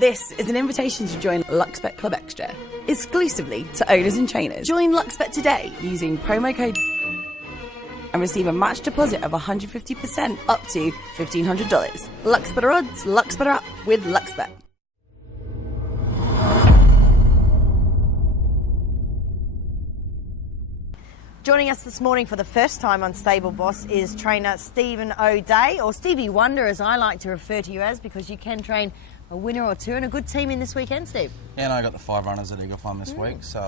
This is an invitation to join Luxbet Club Extra, exclusively to owners and trainers. Join Luxbet today using promo code and receive a match deposit of 150% up to $1,500. Luxbetter odds, Luxbetter up with Luxbet. Joining us this morning for the first time on Stable Boss is trainer Stephen ODay, or Stevie Wonder as I like to refer to you as, because you can train a winner or two and a good team in this weekend, Steve. Yeah, and I got the 5 runners at Eagle Farm this week, so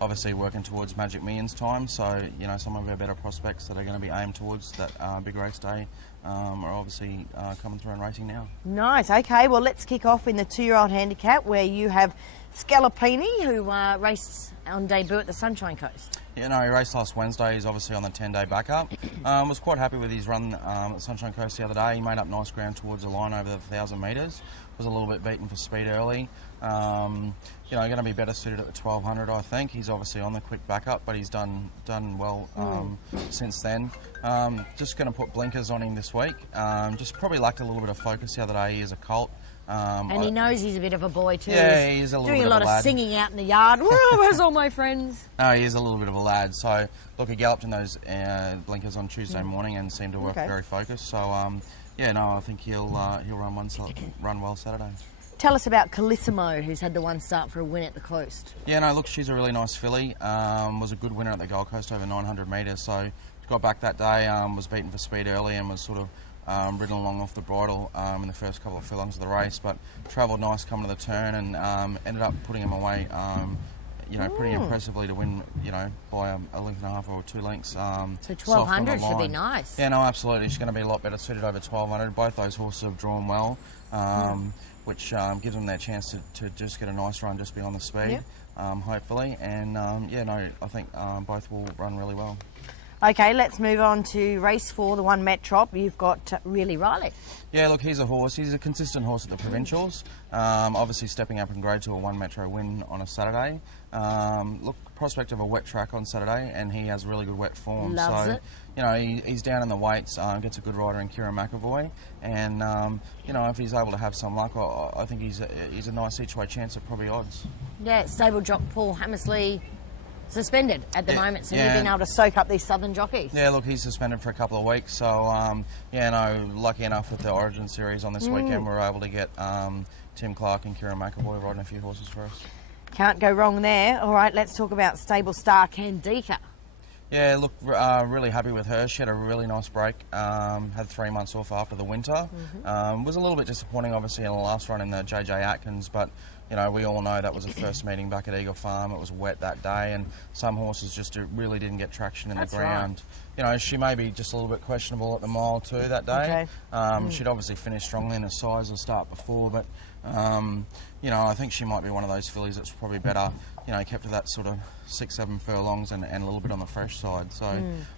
obviously working towards Magic Millions time, so some of our better prospects that are going to be aimed towards that big race day are obviously coming through and racing now. Nice, okay, well let's kick off in the 2-year-old handicap where you have Scalapini, who raced on debut at the Sunshine Coast. Yeah, no, he raced last Wednesday. He's obviously on the 10-day backup. Was quite happy with his run at Sunshine Coast the other day. He made up nice ground towards the line over the 1,000 metres. Was a little bit beaten for speed early. Going to be better suited at the 1,200, I think. He's obviously on the quick backup, but he's done well since then. Just going to put blinkers on him this week. Just probably lacked a little bit of focus the other day. He is a colt. And he knows he's a bit of a boy too. Yeah, he's a little bit of a lad. Doing a lot of singing out in the yard. Where's all my friends? No, he is a little bit of a lad. So, look, he galloped in those blinkers on Tuesday morning and seemed to work very focused. So, I think he'll run well Saturday. Tell us about Calissimo, who's had the one start for a win at the Coast. Yeah, no, look, she's a really nice filly. Was a good winner at the Gold Coast over 900 metres. So, got back that day, was beaten for speed early and was sort of ridden along off the bridle in the first couple of furlongs of the race, but travelled nice coming to the turn and ended up putting him away, pretty impressively to win, by a length and a half or 2 lengths. So 1,200 should be nice. Yeah, no, absolutely. She's going to be a lot better suited over 1,200. Both those horses have drawn well, which gives them that chance to just get a nice run just beyond the speed, hopefully. And, I think both will run really well. Okay, let's move on to race 4, the one Metrop. You've got Really Riley. Yeah, look, he's a horse. He's a consistent horse at the Provincials. Obviously stepping up in grade to a 1 Metro win on a Saturday. Look, prospect of a wet track on Saturday, and he has really good wet form. Loves it. He's down in the weights, gets a good rider in Kieran McAvoy, and if he's able to have some luck, I think he's a nice each way chance at probably odds. Yeah, stable jock Paul Hammersley suspended at the moment, so you've been able to soak up these southern jockeys. Yeah, look, he's suspended for a couple of weeks, so lucky enough with the Origin Series on this weekend, we were able to get Tim Clark and Kieran McAvoy riding a few horses for us. Can't go wrong there. All right, let's talk about stable star Candika. Yeah, look, really happy with her. She had a really nice break, had 3 months off after the winter. Was a little bit disappointing, obviously, in the last run in the JJ Atkins, but we all know that was the first meeting back at Eagle Farm. It was wet that day, and some horses just really didn't get traction in the ground. Right. She may be just a little bit questionable at the mile 2 that day. She'd obviously finished strongly in the size of the start before, but I think she might be one of those fillies that's probably better, kept to that sort of 6-7 furlongs and a little bit on the fresh side. So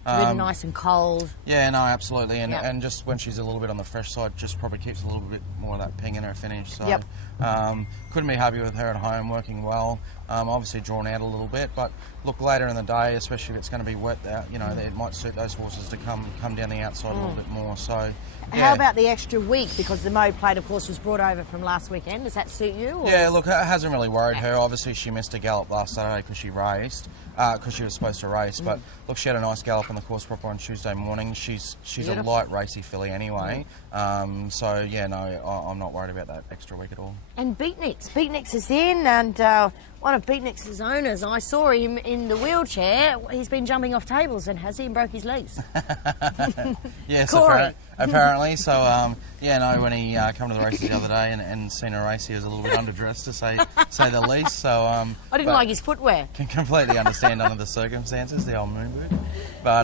really nice and cold. Yeah, no, absolutely, and just when she's a little bit on the fresh side, just probably keeps a little bit more of that ping in her finish. So couldn't be happy with her at home, working well. Obviously drawn out a little bit, but look, later in the day, especially if it's going to be wet, it might suit those horses to come down the outside a little bit more. So how about the extra week, because the Mo plate, of course, was brought over from last weekend? Does that suit you? Or? Yeah, look, it hasn't really worried her. Obviously, she missed a gallop last Saturday because she raced, because she was supposed to race. But look, she had a nice gallop on the course proper on Tuesday morning. She's a light racy filly anyway. I'm not worried about that extra week at all. And Beatniks is in, and one of Beatniks' owners, I saw him in the wheelchair. He's been jumping off tables, and has he, and broke his legs? Yes, apparently. So, when he came to the races the other day and seen a race, he was a little bit underdressed, to say the least. So I didn't like his footwear. Can completely understand under the circumstances, the old moon boot. But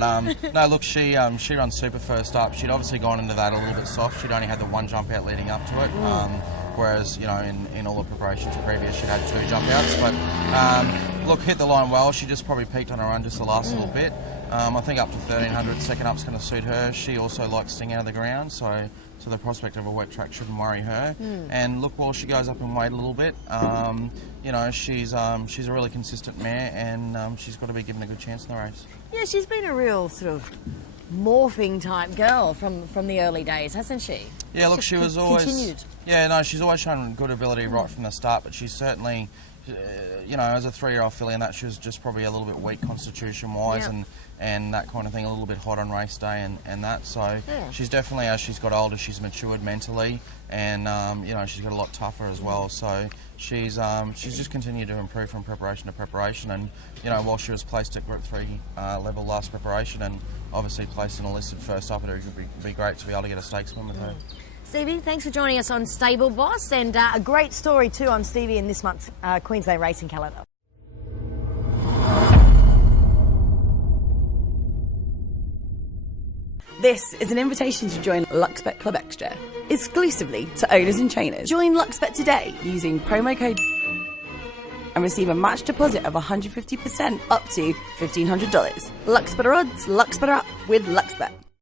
no, look, she runs super first up. She'd obviously gone into that a little bit soft. She'd only had the 1 jump out leading up to it. Whereas, in all the preparations previous, she'd had 2 jump outs. But, look, hit the line well. She just probably peaked on her run just the last little bit. I think up to 1,300, second up's going to suit her. She also likes sting out of the ground, so the prospect of a wet track shouldn't worry her. And look, while she goes up in weight a little bit, she's a really consistent mare, and she's got to be given a good chance in the race. Yeah, she's been a real sort of morphing type girl from the early days, hasn't she? Yeah, look, she was always... continued. Yeah, no, she's always shown good ability right from the start, but she's certainly, you know, as a 3-year-old filly and that, she was just probably a little bit weak constitution-wise and that kind of thing, a little bit hot on race day and that. So she's definitely, as she's got older, she's matured mentally and, you know, she's got a lot tougher as well. So she's just continued to improve from preparation to preparation. And, you know, while she was placed at Group 3 level last preparation and obviously placed in a listed first up, it would be great to be able to get a stakes win with her. Stevie, thanks for joining us on Stable Boss, and a great story too on Stevie in this month's Queensland racing calendar. This is an invitation to join Luxbet Club Extra, exclusively to owners and trainers. Join Luxbet today using promo code and receive a match deposit of 150% up to $1,500. Luxbetter odds, Luxbetter up with Luxbet.